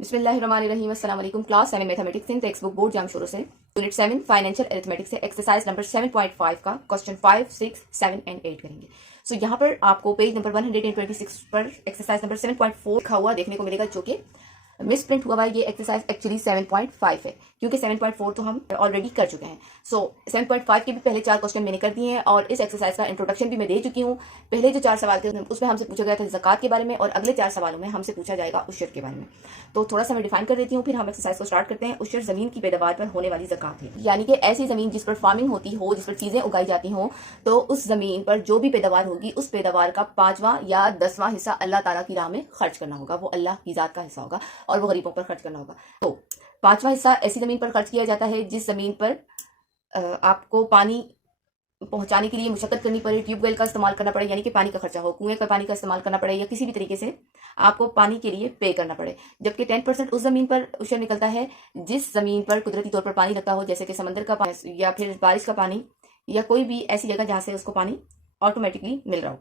बिस्मिल्लाहिर्रहमानिर्रहीम। अस्सलाम वालेकुम। Class 7 mathematics in text book board जाम शुरू से यूनिट 7 फाइनेंशियल अरिथमेटिक्स से एक्सरसाइज नंबर 7.5 का क्वेश्चन 5, 6, 7 एंड 8 करेंगे। सो यहाँ पर आपको पेज नंबर 126 पर एक्सरसाइज नंबर 7.4 लिखा हुआ देखने को मिलेगा, जो कि मिस प्रिंट हुआ है। ये एक्सरसाइज एक्चुअली 7.5 है, क्योंकि 7.4 तो हम ऑलरेडी कर चुके हैं। सो 7.5 के भी पहले 4 क्वेश्चन मैंने कर दिए हैं और इस एक्सरसाइज का इंट्रोडक्शन भी मैं दे चुकी हूँ। पहले जो 4 सवाल थे उसमें हमसे पूछा गया था ज़कात के बारे में, और अगले 4 सवालों में हमसे पूछा जाएगा उशर के बारे में। तो थोड़ा सा मैं डिफाइन कर देती हूँ, फिर हम एक्सरसाइज को स्टार्ट करते हैं। उशर जमीन की पैदावार पर होने वाली ज़कात है, यानी कि ऐसी जमीन जिस पर फार्मिंग होती हो, जिस पर चीजें उगाई जाती हो, तो उस जमीन पर जो भी पैदावार होगी उस पैदावार का 5वां या 10वां हिस्सा अल्लाह ताला की राह में खर्च करना होगा। वो अल्लाह की जात का हिस्सा होगा और वो गरीबों पर खर्च करना होगा। तो 5वां हिस्सा ऐसी जमीन पर खर्च किया जाता है जिस जमीन पर आपको पानी पहुंचाने के लिए मुशक्कत करनी पड़े, ट्यूबवेल का इस्तेमाल करना पड़े, यानी कि पानी का खर्चा हो, कुएं का पानी का इस्तेमाल करना पड़े, या किसी भी तरीके से आपको पानी के लिए पे करना पड़े। जबकि 10% उस जमीन पर उशर निकलता है जिस जमीन पर कुदरती तौर पर पानी लगता हो, जैसे कि समंदर का पानी या फिर बारिश का पानी, या कोई भी ऐसी जगह जहां से उसको पानी ऑटोमेटिकली मिल रहा हो।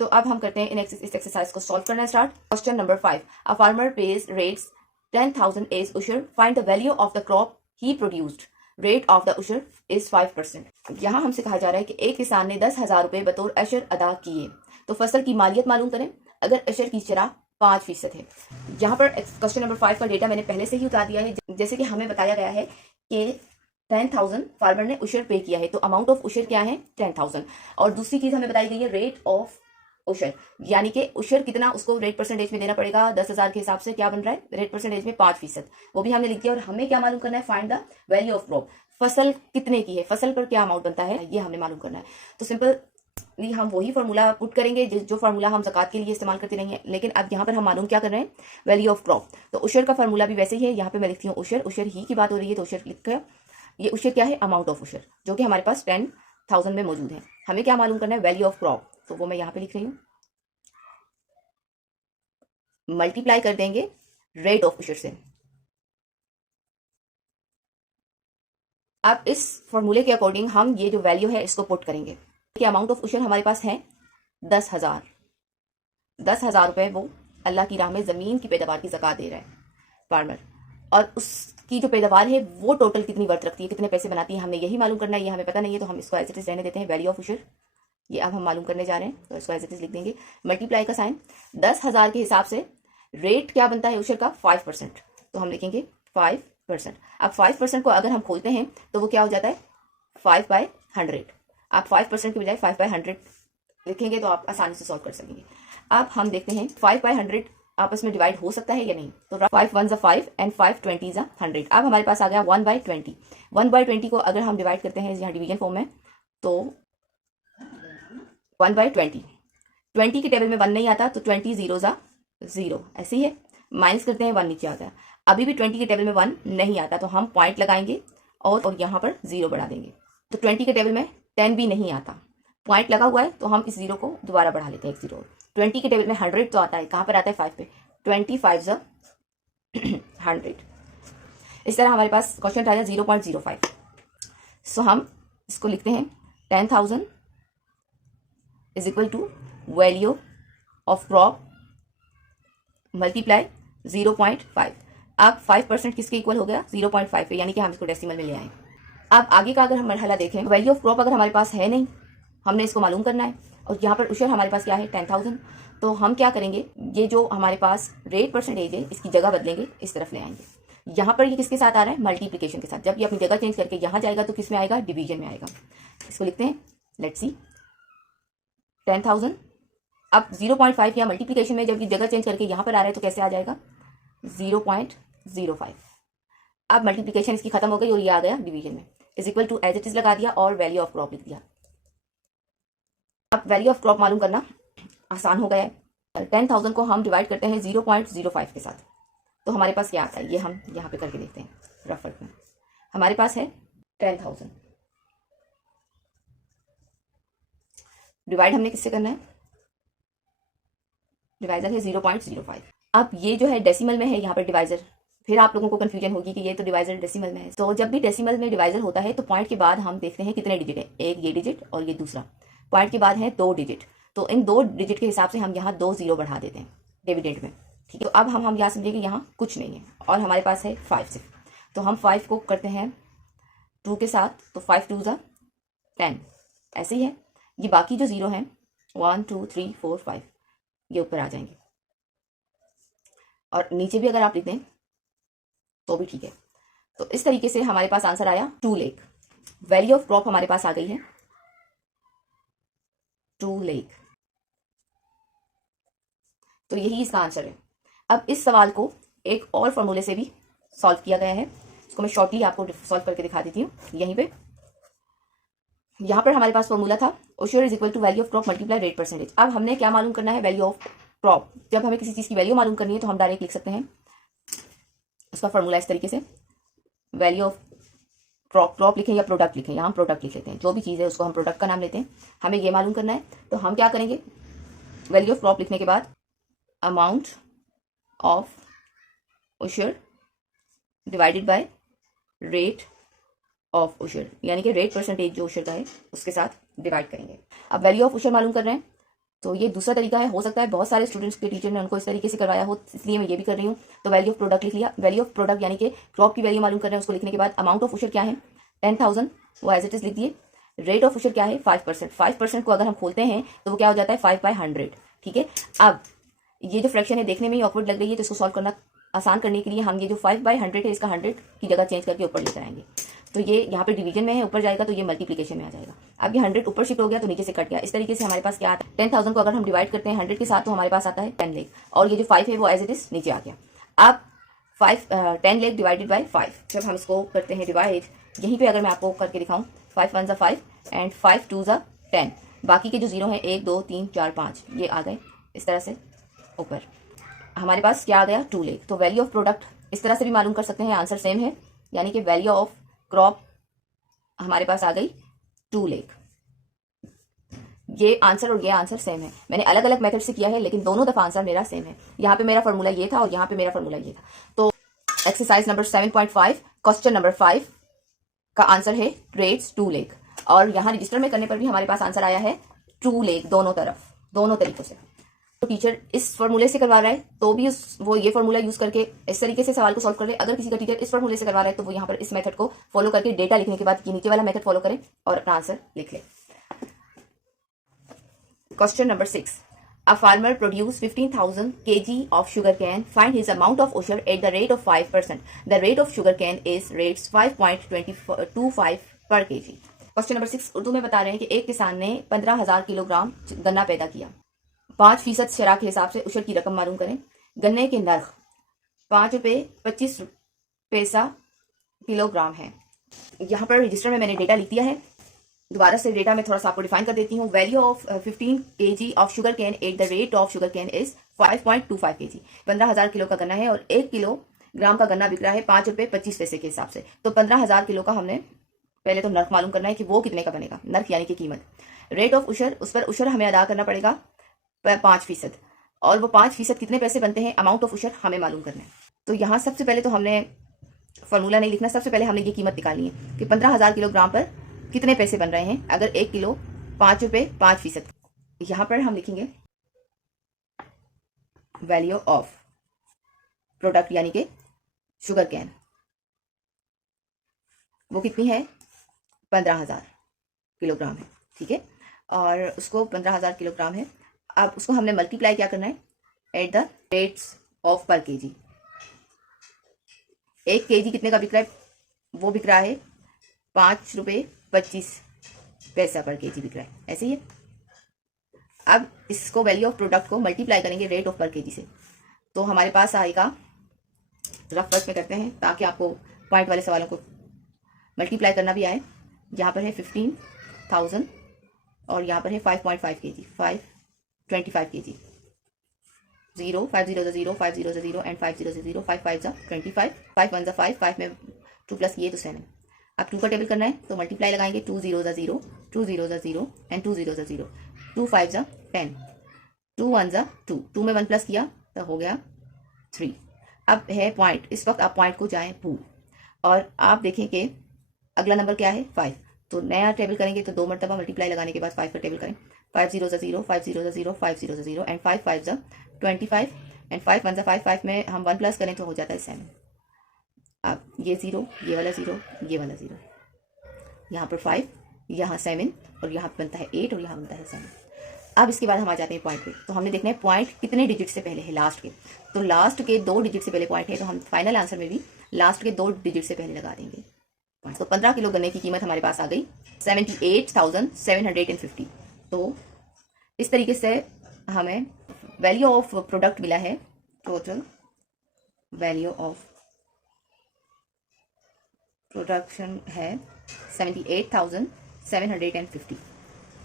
तो अब हम करते हैं इस एक्सरसाइज को सॉल्व करना start. Question number 5, a farmer pays rates 10,000 as उशर, find the value of the crop he produced, rate of the उशर इज 5%। यहाँ हमसे कहा जा रहा है कि एक किसान ने 10,000 रुपए बतौर अशर अदा किए, तो फसल की मालियत मालूम करें अगर अशर की शरह 5% है। यहाँ पर क्वेश्चन नंबर 5 का डेटा मैंने पहले से ही उतार दिया है। जैसे कि हमें बताया गया है कि 10,000 फार्मर ने उशर पे किया है, तो अमाउंट ऑफ उशर क्या है 10,000। और दूसरी चीज हमें बताई गई है रेट ऑफ उशर, यानी कि उशर कितना उसको रेट परसेंटेज में देना पड़ेगा। 10,000 के हिसाब से क्या बन रहा है रेट परसेंटेज में 5%, वो भी हमने लिख दिया। और हमें क्या मालूम करना है, find the value of crop, फसल कितने की है, फसल पर क्या अमाउंट बनता है, ये हमने मालूम करना है। तो सिंपल हम वही फार्मूला पुट करेंगे जो फार्मूला हम ज़कात के लिए इस्तेमाल करते रहेंगे, लेकिन अब यहाँ पर हम मालूम क्या कर रहे हैं, वैल्यू ऑफ क्रॉप। तो उशर का फार्मूला भी वैसे ही है। यहाँ पे मैं लिखती हूँ उशर, उशर ही की बात हो रही है तो उशर लिख कर, ये उशर क्या है, अमाउंट ऑफ उशर, जो कि हमारे पास 10,000 में मौजूद है। हमें क्या मालूम करना है, वैल्यू ऑफ क्रॉप, तो वो मैं यहाँ पे लिख रही हूँ, मल्टीप्लाई कर देंगे रेट ऑफ उशर से। अब इस फॉर्मूले के अकॉर्डिंग हम ये जो वैल्यू है इसको पुट करेंगे कि अमाउंट ऑफ उशर हमारे पास है 10,000। 10,000 रुपए वो अल्लाह की राह में जमीन की पैदावार की ज़कात दे रहा है फार्मर, और उसकी जो पैदावार है वो टोटल कितनी वर्थ रखती है, कितने पैसे बनाती है, हमने यही मालूम करना है। ये हमें पता नहीं है, तो हम इसको एज इट इज रहने देते हैं। वैल्यू ऑफ उशर ये अब हम मालूम करने जा रहे हैं, तो इसको एज इट इज लिख देंगे, मल्टीप्लाई का साइन। 10,000 के हिसाब से रेट क्या बनता है उशर का 5%, तो हम लिखेंगे 5%। अब 5% को अगर हम खोलते हैं तो वो क्या हो जाता है 5/100। आप 5% के बजाय 5/100 लिखेंगे तो आप आसानी से सॉल्व कर सकेंगे। अब हम देखते हैं 5/100 आपस में डिवाइड हो सकता है या नहीं। तो 5 1 5 एंड 5 20 100। अब हमारे पास आ गया 1/20। 1/20 को अगर हम डिवाइड करते हैं यहाँ डिवीजन फॉर्म में, तो 1/20, 20 के टेबल में 1 नहीं आता, तो 20 0 0, ऐसे ही है। माइनस करते हैं 1 नीचे आता है। अभी भी 20 के टेबल में 1 नहीं आता, तो हम पॉइंट लगाएंगे और यहाँ पर 0 बढ़ा देंगे। तो 20 के टेबल में 10 भी नहीं आता, पॉइंट लगा हुआ है, तो हम इस 0 को दोबारा बढ़ा लेते हैं, 0। 20 के टेबल में 100 तो आता है, कहाँ पर आता है 5 पे, 25 100। इस तरह हमारे पास क्वेश्चन आया 0.05। सो हम इसको लिखते हैं 10,000 is equal to value of crop multiply 0.5। अब 5% किसके इक्वल हो गया 0.5 पे, यानी कि हम इसको डेसिमल में ले आए। अब आगे का अगर हम मरहला देखें, वैल्यू ऑफ क्रॉप अगर हमारे पास है नहीं, हमने इसको मालूम करना है, और यहाँ पर उशर हमारे पास क्या है 10,000। तो हम क्या करेंगे, ये जो हमारे पास रेट परसेंटेज है इसकी जगह बदलेंगे, इस तरफ ले आएंगे। यहाँ पर ये किसके साथ आ रहा है, मल्टीप्लिकेशन के साथ। जब ये अपनी जगह चेंज करके यहाँ जाएगा तो किस में आएगा, डिवीजन में आएगा। इसको लिखते हैं, लेट्स सी 10,000। अब 0.5 या मल्टीप्लिकेशन में जब ये जगह चेंज करके यहाँ पर आ रहा है तो कैसे आ जाएगा 0.05। अब मल्टीप्लिकेशन इसकी खत्म हो गई और ये आ गया डिवीजन में, is equal to as it is लगा दिया और वैल्यू ऑफ क्रॉप लिख दिया। अब वैल्यू ऑफ क्रॉप मालूम करना आसान हो गया है। 10,000 को हम डिवाइड करते हैं 0.05 के साथ, तो हमारे पास क्या आता है, ये हम यहाँ पे करके देखते हैं रफ वर्क में। हमारे पास है 10,000 डिवाइड हमने किससे करना है, डिवाइजर है 0.05। अब ये जो है डेसिमल में है यहाँ पर डिवाइजर, फिर आप लोगों को कंफ्यूजन होगी कि ये तो डिवाइजर डेसिमल में है। तो जब भी डेसिमल में डिवाइजर होता है तो पॉइंट के बाद हम देखते हैं कितने डिजिट है, एक ये डिजिट और ये दूसरा, पॉइंट के बाद है 2 डिजिट। तो इन 2 डिजिट के हिसाब से हम यहाँ 2 0 बढ़ा देते हैं डिविडेंड में, ठीक है। तो अब हम यहाँ समझेंगे यहाँ कुछ नहीं है और हमारे पास है 5 सिर्फ, तो हम 5 को करते हैं 2 के साथ, तो 5 2 ज़ा 10, ऐसे ही है। ये बाकी जो 0 हैं 1 2 3 4 5 ये ऊपर आ जाएंगे, और नीचे भी अगर आप लिख दें तो भी ठीक है। तो इस तरीके से हमारे पास आंसर आया 2 लेख। वैल्यू ऑफ क्रॉप हमारे पास आ गई है 2 लेख, तो यही इसका आंसर है। अब इस सवाल को एक और फॉर्मूले से भी सॉल्व किया गया है, इसको मैं शॉर्टली आपको सॉल्व करके दिखा देती हूँ। यहीं पे यहाँ पर हमारे पास फॉर्मूला था ओशियर is equal to value of crop multiply rate percentage. अब हमने क्या मालूम करना है, वैल्यू ऑफ क्रॉप। जब हमें किसी चीज़ की वैल्यू मालूम करनी है तो हम डायरेक्ट लिख सकते हैं उसका फॉर्मूला इस तरीके से, वैल्यू ऑफ क्रॉप लिखें या प्रोडक्ट लिखें, यहाँ हम प्रोडक्ट लिख लेते हैं, जो भी चीज़ है उसको हम प्रोडक्ट का नाम लेते हैं। हमें ये मालूम करना है तो हम क्या करेंगे, वैल्यू ऑफ क्रॉप लिखने के बाद अमाउंट ऑफ ओशियर डिवाइडेड बाय रेट ऑफ ओशियर, यानी कि रेट परसेंटेज जो ओशियर का है उसके साथ डिवाइड करेंगे। अब वैल्यू ऑफ ओशियर मालूम कर रहे हैं तो ये दूसरा तरीका है, हो सकता है बहुत सारे स्टूडेंट्स के टीचर ने उनको इस तरीके से करवाया हो, इसलिए मैं ये भी कर रही हूँ। तो वैल्यू ऑफ प्रोडक्ट लिख लिया, वैल्यू ऑफ प्रोडक्ट यानी कि क्रॉप की वैल्यू मालूम कर रहे हैं, उसको लिखने के बाद अमाउंट ऑफ ओशियर क्या है 10,000, वो एज इट इज लिख दिए। रेट ऑफ ओशियर क्या है 5%, 5% को अगर हम खोलते हैं तो वो क्या हो जाता है 5/100, ठीक है। अब ये जो फ्रैक्शन है देखने में ही ऑकवर्ड लग रही है, तो इसको सॉल्व करना आसान करने के लिए हम ये जो 5/100 है इसका 100 की जगह चेंज करके ऊपर लेकर आएंगे। तो ये यहाँ पे डिवीजन में है, ऊपर जाएगा तो ये मल्टीप्लिकेशन में आ जाएगा। अब ये 100 ऊपर शिफ्ट हो गया तो नीचे से कट गया। इस तरीके से हमारे पास क्या आता है 10,000 को अगर हम डिवाइड करते हैं 100 के साथ तो हमारे पास आता है 10 लाख, और ये जो 5 है वो एज इट इज नीचे आ गया। अब 10 लाख डिवाइडेड बाई 5, जब हम इसको करते हैं डिवाइड, यहीं पर अगर मैं आपको करके दिखाऊँ 5 1 ज़ा 5 एंड 5 2 ज़ा 10, बाकी के जो 0 हैं 1 2 3 4 5 ये आ गए इस तरह से ऊपर। हमारे पास क्या आ गया 2 लाख। तो वैल्यू ऑफ प्रोडक्ट इस तरह से भी मालूम कर सकते हैं, आंसर सेम है, यानी कि वैल्यू ऑफ क्रॉप हमारे पास आ गई 2 लाख। ये आंसर और ये आंसर सेम है, मैंने अलग अलग मेथड से किया है लेकिन दोनों दफा आंसर मेरा सेम है। यहाँ पे मेरा फॉर्मूला ये था और यहाँ पे मेरा फॉर्मूला ये था। तो एक्सरसाइज नंबर 7.5 क्वेश्चन नंबर 5 का आंसर है रेट्स 2 लाख, और यहाँ रजिस्टर में करने पर भी हमारे पास आंसर आया है 2 लाख, दोनों तरफ दोनों तरीकों से। तो टीचर इस फॉर्मूले से करवा रहा है तो भी वो ये फॉर्मूला यूज करके इस तरीके से सवाल को सॉल्व कर ले। अगर किसी का टीचर इस फॉर्मूले से करवा रहा है तो वो यहाँ पर इस मेथड को फॉलो करके डेटा लिखने के बाद ये नीचे वाला मेथड फॉलो करे और अपना आंसर लिख ले। Question number 6, a farmer produce 15,000 kg of sugarcane. Find his amount of osher at the rate of 5%. The rate of sugarcane is rates 5.25 per kg. Question number 6 Urdu में बता रहे हैं कि एक किसान ने 15,000 किलोग्राम गन्ना पैदा किया। 5% शराब के हिसाब से उशर की रकम मालूम करें। गन्ने के नर्ख 5 रुपये 25 पैसा किलोग्राम है। यहाँ पर रजिस्टर में मैंने डेटा लिख दिया है, दोबारा से डेटा में थोड़ा सा आपको डिफाइन कर देती हूँ। Value of 15 kg of sugar can at the rate of sugar cane is 5.25 kg। 15,000 kilo का गन्ना है और 1 किलोग्राम का गन्ना बिक रहा है 5 रुपये 25 पैसे के हिसाब से। तो 15,000 किलो का हमने पहले तो नर्ख मालूम करना है कि वो कितने का बनेगा, नर्ख यानी कि कीमत। रेट ऑफ उशर, उस पर उशर हमें अदा करना पड़ेगा 5%, और वो 5% कितने पैसे बनते हैं, अमाउंट ऑफ उशर हमें मालूम करना है। तो यहाँ सबसे पहले तो हमने फॉर्मूला नहीं लिखना, सबसे पहले हमने ये कीमत निकालनी है कि 15,000 किलोग्राम पर कितने पैसे बन रहे हैं। अगर 1 किलो 5 रुपये 5%, यहाँ पर हम लिखेंगे वैल्यू ऑफ प्रोडक्ट यानी कि शुगर कैन, वो कितनी है 15,000 किलोग्राम है, ठीक है। और उसको 15,000 किलोग्राम है। अब उसको हमने मल्टीप्लाई क्या करना है एट द रेट्स ऑफ पर केजी। 1 kg कितने का बिक रहा है, वो बिक रहा है 5 रुपये 25 पैसा पर केजी बिक रहा है, ऐसे ही है। अब इसको वैल्यू ऑफ प्रोडक्ट को मल्टीप्लाई करेंगे रेट ऑफ पर केजी से, तो हमारे पास आएगा, रफ वर्क में करते हैं ताकि आपको पॉइंट वाले सवालों को मल्टीप्लाई करना भी आए। यहाँ पर है 15,000 और यहाँ पर है 5.5 kg, 525 kg। 0 5 0 0 5 0 0 एंड 5 0 0 5 5 25 5 1 5 5 में 2 प्लस ये तो 7। अब 2 का टेबल करना है तो मल्टीप्लाई लगाएंगे 2 0 0 2 0 0 एंड 2 0 0 2 5 10 2 1 2 2 में 1 प्लस किया तो हो गया 3। अब है पॉइंट, इस वक्त आप पॉइंट को जाएं पूर्व और आप देखें कि अगला नंबर क्या है 5, तो नया टेबल करेंगे तो 2 मरतबा मल्टीप्लाई लगाने के बाद 5 का टेबल करें। 5 0 0 5 0 0 5 0 0 एंड 5 5 25 एंड 5 1 5, 5 में हम 1 प्लस करें तो हो जाता है 7। अब ये 0, ये वाला 0, ये वाला 0, यहाँ पर 5, यहाँ 7 और यहाँ बनता है 8 और यहाँ बनता है 7। अब इसके बाद हम आ जाते हैं पॉइंट पे। तो हमने देखना है पॉइंट कितने डिजिट से पहले है लास्ट के। तो लास्ट के 2 डिजिट से पहले पॉइंट है, तो हम फाइनल आंसर में भी लास्ट के 2 डिजिट से पहले लगा देंगे। तो 15 किलो गन्ने की कीमत हमारे पास आ गई 78,750। तो इस तरीके से हमें वैल्यू ऑफ प्रोडक्ट मिला है। टोटल वैल्यू ऑफ प्रोडक्शन है 78,750।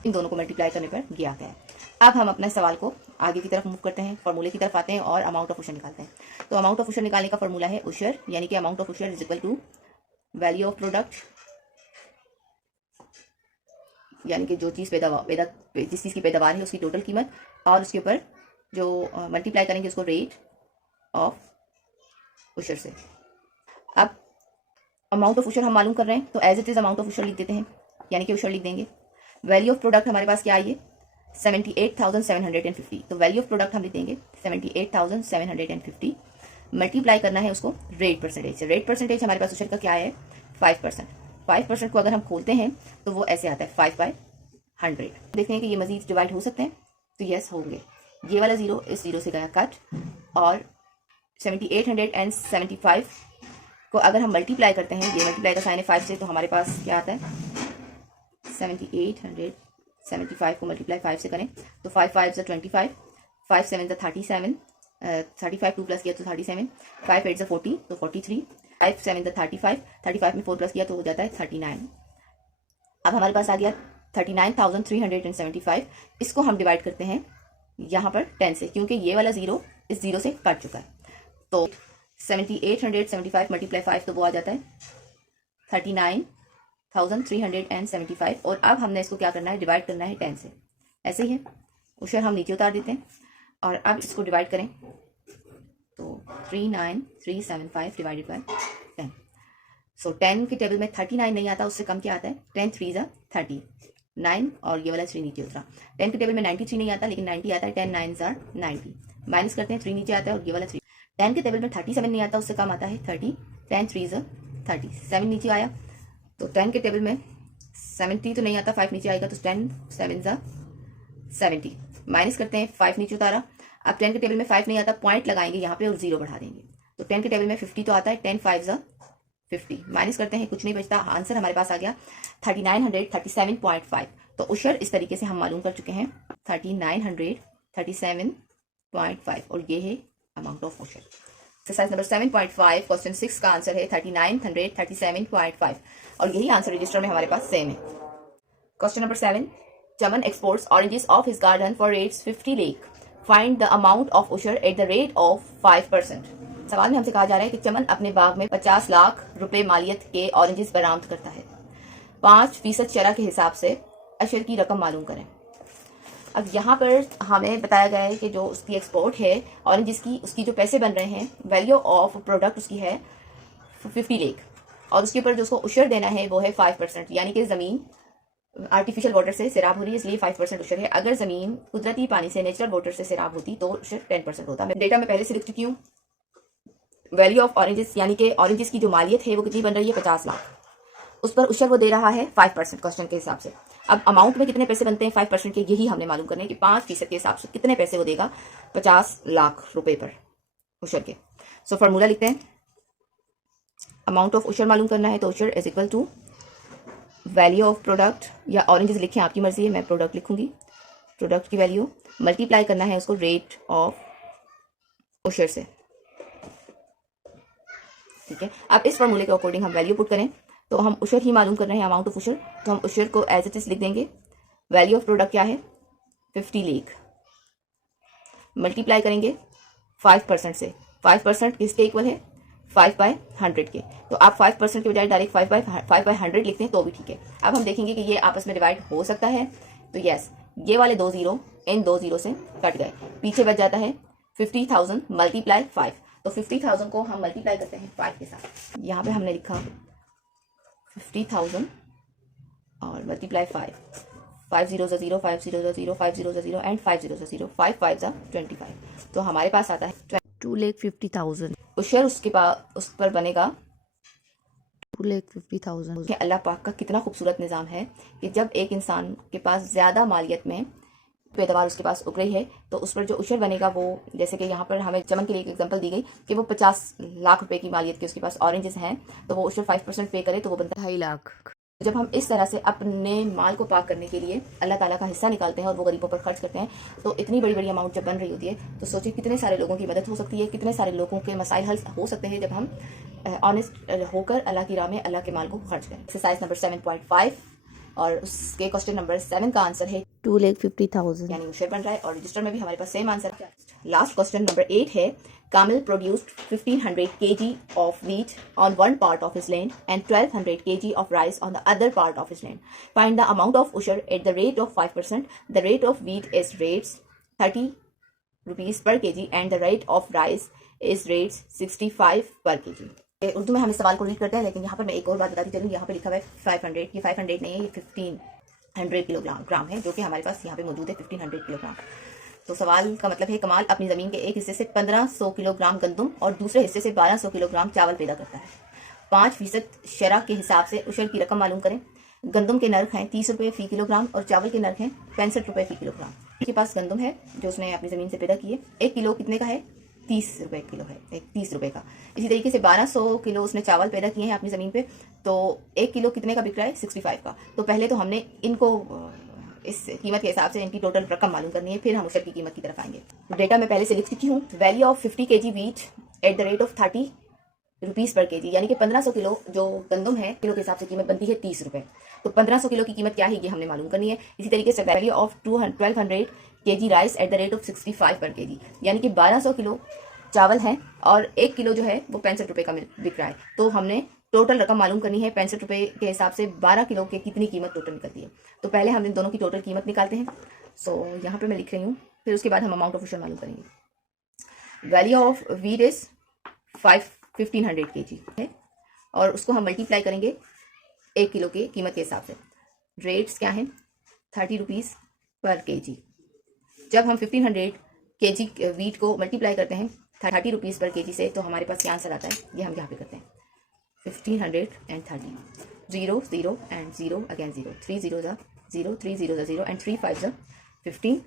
इन दोनों को मल्टीप्लाई करने पर ये आता है। अब हम अपने सवाल को आगे की तरफ मूव करते हैं, फॉर्मूले की तरफ आते हैं और अमाउंट ऑफ उशर निकालते हैं। तो अमाउंट ऑफ उशर निकालने का फॉर्मूला है उशर, यानी कि अमाउंट ऑफ उशर is equal to value of product, यानी कि जो चीज़ जिस चीज़ की पैदावार है उसकी टोटल कीमत, और उसके ऊपर जो मल्टीप्लाई करेंगे उसको रेट ऑफ उशर से। अब अमाउंट ऑफ उशर हम मालूम कर रहे हैं, तो as it is amount of उशर लिख देते हैं, यानी कि उशर लिख देंगे। वैल्यू ऑफ प्रोडक्ट हमारे पास क्या आई है 78,750। तो वैल्यू ऑफ प्रोडक्ट हम लिख देंगे 78,750। मल्टीप्लाई करना है उसको रेट परसेंटेज से। रेट परसेंटेज हमारे पास उशर का क्या है 5%। 5% को अगर हम खोलते हैं तो वो ऐसे आता है 5/100। देखते हैं कि ये मजीद डिवाइड हो सकते हैं, तो यस होंगे। ये वाला 0 इस 0 से गया कट, और 7875 को अगर हम मल्टीप्लाई करते हैं, ये मल्टीप्लाई का साइन है 5 से, तो हमारे पास क्या आता है 7875 को मल्टीप्लाई 5 से करें तो 5 5 से 25, 5 7 37, 35 2 प्लस किया तो 37, 5 8 से 40 तो 43, 5 7 35, 35 में 4 प्लस किया तो हो जाता है 39। अब हमारे पास आ गया 39,375। इसको हम डिवाइड करते हैं यहाँ पर 10 से, क्योंकि ये वाला 0 इस 0 से कट चुका है। तो 7875 मल्टीप्लाई 5 तो वो आ जाता है 39,375। और अब हमने इसको क्या करना है डिवाइड करना है 10 से। ऐसे ही है, उशर हम नीचे उतार देते हैं और अब इसको डिवाइड करें तो 39375 डिवाइडेड बाय 10। सो 10 के टेबल में 39 नहीं आता, उससे कम क्या आता है 10 3 जा 30, 9 और ये वाला 3 नीचे उतरा। 10 के टेबल में 93 नहीं आता, लेकिन 90 आता है, 10 9 जा 90। माइनस करते हैं 3 नीचे आता है और ये वाला 3। 10 के टेबल में 37 नहीं आता, उससे कम आता है 30, 10 3 जा 30, 7 नीचे आया। तो 10 के टेबल में 70 तो नहीं आता, 5 नीचे आएगा तो 10 7 जा 70। माइनस करते हैं 5 नीचे उतारा। अब 10 के टेबल में 5 नहीं आता, पॉइंट लगाएंगे यहाँ पे और 0 बढ़ा देंगे। तो 10 के टेबल में 50 तो आता है, 10 5 जा 50। माइनस करते हैं, कुछ नहीं बचता, आंसर हमारे पास आ गया 3937.5। तो उशर इस तरीके से हम मालूम कर चुके हैं 3937.5, और ये है अमाउंट ऑफ उशर। एक्सरसाइज नंबर 7.5 क्वेश्चन 6 का आंसर है 3937.5, और यही आंसर रजिस्टर में हमारे पास सेम है। Question number 7, Chaman exports oranges of his garden for rates 50 lakh, find the amount of उशर एट द रेट ऑफ 5%। सवाल में हमसे कहा जा रहा है कि चमन अपने बाग में 50 लाख रुपए मालियत के ऑरेंजेस बरामद करता है, 5% शरह के हिसाब से अशर की रकम मालूम करें। अब यहाँ पर हमें बताया गया है कि जो उसकी एक्सपोर्ट है ऑरेंजेस की, उसकी जो पैसे बन रहे हैं, वैल्यू ऑफ प्रोडक्ट उसकी है 50 लाख, और उसके ऊपर जो उसको उशर देना है वो है 5%, यानी कि ज़मीन आर्टिफिशियल वाटर से सैराब हो रही है, इसलिए 5% उशर है। अगर ज़मीन कुदरती पानी से नेचुरल वाटर से सैराब होती तो उशर 10% होता। मैं डेटा में पहले से लिख चुकी हूँ। वैल्यू ऑफ ऑरेंजेस, यानी कि ऑरेंजेस की जो मालियत है वो कितनी बन रही है 50 लाख, उस पर उशर वो दे रहा है 5% क्वेश्चन के हिसाब से। अब अमाउंट में कितने पैसे बनते हैं 5% के, यही हमने मालूम करने हैं कि 5% के हिसाब से कितने पैसे वो देगा 50 लाख रुपए पर उशर के। सो फॉर्मूला लिखते हैं, अमाउंट ऑफ उशर मालूम करना है तो usher is equal to value of product, या ऑरेंजेस लिखें आपकी मर्जी है, मैं प्रोडक्ट लिखूंगी, प्रोडक्ट की वैल्यू मल्टीप्लाई करना है उसको रेट ऑफ उशर से। ठीक है, अब इस फॉर्मूले के अकॉर्डिंग हम वैल्यू पुट करें तो हम उशर ही मालूम कर रहे हैं, अमाउंट ऑफ उशर, तो हम उशर को एज इट इज लिख देंगे। वैल्यू ऑफ प्रोडक्ट क्या है 50 लाख, मल्टीप्लाई करेंगे 5% से। 5% किसके इक्वल है 5/100 के, तो आप 5% के बजाय डायरेक्ट 5/100 लिखते हैं तो भी ठीक है। अब हम देखेंगे कि ये आपस में डिवाइड हो सकता है, तो यस, ये वाले 2 0 इन 2 0 से कट गए, पीछे बच जाता है 50,000 मल्टीप्लाई 5। तो 50,000 को हम मल्टीप्लाई करते हैं 5 के साथ। यहाँ पे हमने लिखा 50,000 और मल्टीप्लाई 5, 5 0 0 5 0 0 5 0 0 एंड 5 0 0 5 5 25। तो हमारे पास आता है 2,50,000 उशर उसके पास उस पर बनेगा 2,50,000। अल्लाह पाक का कितना खूबसूरत निज़ाम है कि जब एक इंसान के पास ज़्यादा मालियत में पैदावार उसके पास उग रही है तो उस पर जो उशर बनेगा वो, जैसे कि यहाँ पर हमें चमन के लिए एक एग्जांपल दी गई कि वो 50 लाख रुपए की मालियत के उसके पास ऑरेंजेस हैं, तो वो उशर 5% पे करे तो वो बनता है 2.5 लाख। जब हम इस तरह से अपने माल को पाक करने के लिए अल्लाह ताला का हिस्सा निकालते हैं और वो गरीबों पर खर्च करते हैं, तो इतनी बड़ी बड़ी अमाउंट जब बन रही होती है तो सोचिए कितने सारे लोगों की मदद हो सकती है, कितने सारे लोगों के मसाइल हल हो सकते हैं जब हम ऑनेस्ट होकर अल्लाह की राह में अल्लाह के माल को खर्च करें। एक्सरसाइज नंबर 7.5 और उसके क्वेश्चन नंबर 7 का आंसर है 2,50,000। यानी उशर बन रहा है और रजिस्टर में भी हमारे पास सेम आंसर है। लास्ट क्वेश्चन नंबर 8 है Kamil produced 1500 kg of wheat on one part of his land and 1200 kg of rice on the other part of his land. Find the amount of ushar at the rate of 5%. The rate of wheat is rates 30 rupees per kg and the rate of rice is rates 65 per kg. Urdu में हम इस सवाल को read करते हैं, लेकिन यहाँ पर मैं एक और बात बताती चलूँ। यहाँ पे लिखा हुआ है 500, ये 500 नहीं है, ये 1500 किलोग्राम है, जो कि हमारे पास यहाँ पे मौजूद है 1500 किलोग्राम। तो सवाल का मतलब है कमाल अपनी ज़मीन के एक हिस्से से 1500 किलोग्राम गंदम और दूसरे हिस्से से 1200 किलोग्राम चावल पैदा करता है। 5% शरह के हिसाब से उशर की रकम मालूम करें। गंदम के नर्क हैं 30 रुपये फ़ी किलोग्राम और चावल के नर्क हैं 65 रुपये फ़ी किलोग्राम। उसके पास गंदम है जो उसने अपनी ज़मीन से पैदा की है। 1 किलो कितने का है? 30 रुपये किलो है, 30 रुपये का। इसी तरीके से 1200 किलो उसने चावल पैदा किए हैं अपनी ज़मीन पे, तो 1 किलो कितने का बिक रहा है? 65 का। तो पहले तो हमने इनको इस कीमत के हिसाब से इनकी टोटल रकम मालूम करनी है, फिर हम उशर की कीमत की तरफ आएंगे। डेटा मैं पहले से लिख चुकी हूँ। Value of 50 kg wheat eight the rate of 30 rupees पर केजी, यानी कि 1500 किलो जो गंदम है किलो के हिसाब से कीमत बनती है 30 रुपये। तो 1500 किलो की कीमत क्या है ये हमने मालूम करनी है। इसी तरीके से value of 1200 kg rice eight the rate of 65 पर केजी, यानी कि 1200 किलो चावल हैं और 1 किलो जो है वो 65 रुपये का बिक रहा है। तो हमने टोटल रकम मालूम करनी है 65 रुपये के हिसाब से 12 किलो के कितनी कीमत टोटल निकलती है। तो पहले हम इन दोनों की टोटल कीमत निकालते हैं। सो यहाँ पे मैं लिख रही हूँ, फिर उसके बाद हम अमाउंट ऑफ उशर मालूम करेंगे। Value of wheat is 1500 kg है और उसको हम मल्टीप्लाई करेंगे 1 किलो के कीमत के हिसाब से। रेट्स क्या हैं? 30 रुपीज़ पर केजी। जब हम 1500 kg वीट को मल्टीप्लाई करते हैं 30 रुपीज़ पर केजी से, तो हमारे पास क्या आंसर आता है ये हम यहाँ पे करते हैं। 1530 0 0 एंड 0 अगेन 0, 3 0 0, 3 0 0 एंड 3 5 15,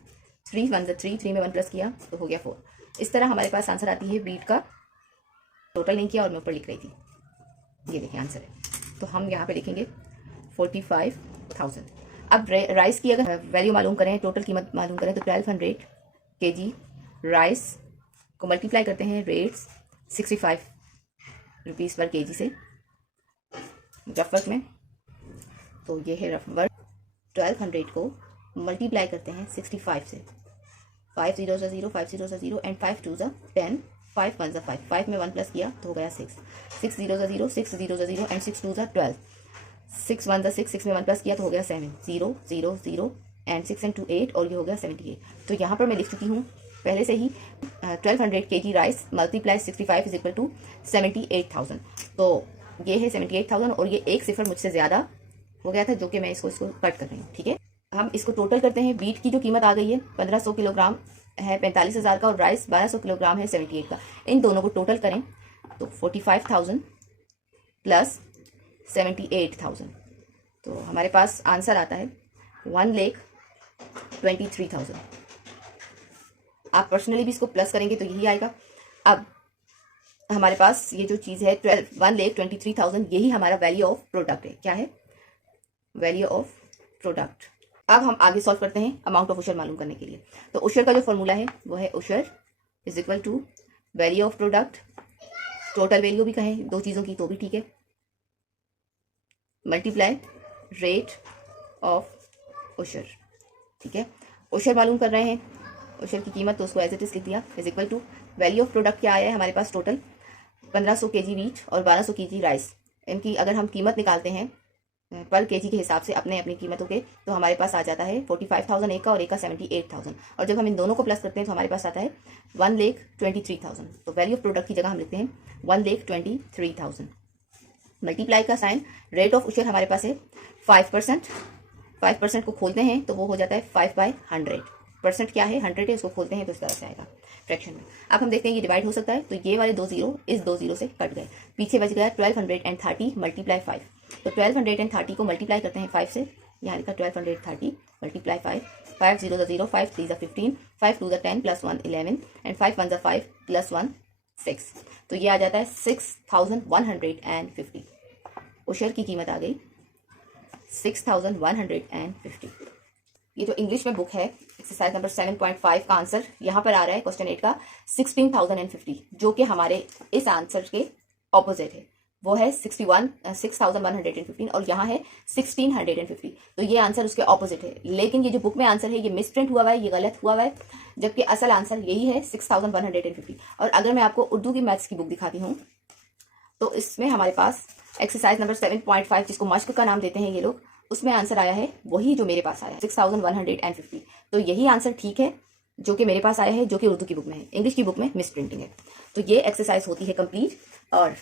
3 1 3, 3 में 1 प्लस किया तो हो गया 4। इस तरह हमारे पास आंसर आती है। वीट का टोटल नहीं किया और मैं ऊपर लिख रही थी, ये देखिए आंसर है। तो हम यहाँ पे लिखेंगे 45,000। अब राइस की अगर वैल्यू मालूम करें, टोटल कीमत मालूम करें, तो 1200 kg राइस को मल्टीप्लाई करते हैं रेट्स 65 रुपीज़ पर केजी से रफ वर्क में। तो ये है रफ वर्क। 1200 को मल्टीप्लाई करते हैं 65 से। 5 0 0, 5 0 0 एंड 5 2 10, 5 1 5, 5 में 1 प्लस किया तो हो गया 6, 6 0 0, 6 0 0 एंड 6 2 12, 6 1 6, 6 में 1 प्लस किया तो हो गया 7, 0 0 0 एंड 6 एंड 2 8 और ये हो गया 78। तो यहाँ पर मैं लिख चुकी हूँ पहले से ही 1200 kg rice multiply 65 is equal to 78,000। तो ये है 78,000 और ये एक सिफर मुझसे ज़्यादा हो गया था, जो कि मैं इसको कट कर रही हूँ। ठीक है, हम इसको टोटल करते हैं। वीट की जो कीमत आ गई है 1500 किलोग्राम है 45,000 का और राइस 1200 किलोग्राम है 78 का। इन दोनों को टोटल करें तो 45,000 प्लस 78,000, तो हमारे पास आंसर आता है 1,23,000। आप पर्सनली भी इसको प्लस करेंगे तो यही आएगा। अब हमारे पास ये जो चीज़ है 1,23,000, यही हमारा वैल्यू ऑफ प्रोडक्ट है। क्या है? Value of product. अब हम आगे सॉल्व करते हैं अमाउंट ऑफ उशर मालूम करने के लिए। तो उशर का जो फॉर्मूला है वो है usher is equal to value of product, total value भी कहें दो चीज़ों की तो भी ठीक है, मल्टीप्लाई रेट ऑफ उशर। ठीक है, उशर मालूम कर रहे हैं, उशर की कीमत, तो उसको एज इट इज लिख दिया is equal to value of product. क्या आया है हमारे पास? टोटल 1500 kg वीट और 1200 kg राइस। इनकी अगर हम कीमत निकालते हैं पर केजी के हिसाब से अपनी कीमतों के, तो हमारे पास आ जाता है 45,000 एक का और एक का 78,000। और जब हम इन दोनों को प्लस करते हैं तो हमारे पास आता है 1,23,000। तो वैल्यू ऑफ प्रोडक्ट की जगह हम लिखते हैं 1,23,000। मल्टीप्लाई का साइन, रेट ऑफ उशर हमारे पास है 5%। 5% को खोलते हैं तो वो हो जाता है 5/100। परसेंट क्या है, 100 है, उसको खोलते हैं तो इस तरह से आएगा फ्रैक्शन में। अब हम देखते हैं ये डिवाइड हो सकता है, तो ये वाले 2 जीरो इस 2 जीरो से कट गए, पीछे बच गया 1230 मल्टीप्लाई 5। तो 1230 को मल्टीप्लाई करते हैं 5 से, यहाँ लिखा 1230 मल्टीप्लाई 5, 5 0 0, 5 3 15, 5 2 10 प्लस 1 11 एंड 5 1 5 प्लस 1 6। तो ये आ जाता है 6150। उशर की कीमत आ गई 6150। ये जो इंग्लिश में बुक है एक्सरसाइज नंबर 7.5 का आंसर यहाँ पर आ रहा है क्वेश्चन 8 का 16,050, जो कि हमारे इस आंसर के ऑपोजिट है। वो है 61,115 और यहाँ है 1650। तो ये आंसर उसके ऑपोजिट है, लेकिन ये जो बुक में आंसर है ये मिसप्रिंट हुआ हुआ है, ये गलत हुआ हुआ है, जबकि असल आंसर यही है 6150। और अगर मैं आपको उर्दू की मैथ्स की बुक दिखाती हूँ तो इसमें हमारे पास एक्सरसाइज नंबर 7.5 जिसको मश्क का नाम देते हैं ये लोग, उसमें आंसर आया है वही जो मेरे पास आया है 6150। तो यही आंसर ठीक है जो कि मेरे पास आया है, जो कि उर्दू की बुक में है। इंग्लिश की बुक में मिस प्रिंटिंग है। तो ये एक्सरसाइज होती है कंप्लीट, और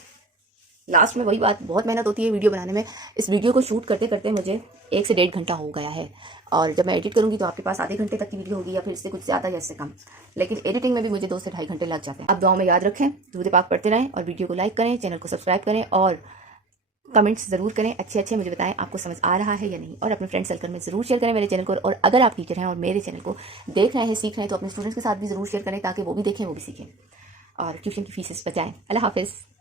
लास्ट में वही बात, बहुत मेहनत होती है वीडियो बनाने में। इस वीडियो को शूट करते करते मुझे 1 से 1.5 घंटा हो गया है, और जब मैं एडिट करूंगी तो आपके पास आधे घंटे तक की वीडियो होगी, या फिर इससे कुछ ज़्यादा या इससे कम। लेकिन एडिटिंग में भी मुझे 2 से 2.5 घंटे लग जाते हैं। अब दुआओं में याद रखें, दुरूद पाक पढ़ते रहें, और वीडियो को लाइक करें, चैनल को सब्सक्राइब करें, और कमेंट्स ज़रूर करें, अच्छे मुझे बताएं आपको समझ आ रहा है या नहीं, और अपने फ्रेंड सर्कल में ज़रूर शेयर करें मेरे चैनल को। और अगर आप टीचर हैं और मेरे चैनल को देख रहे हैं, सीख रहे हैं, तो अपने स्टूडेंट्स के साथ भी ज़रूर शेयर करें ताकि वो भी देखें, वो भी सीखें, और ट्यूशन की फीसेस बचाएं। अल्लाह हाफिज़।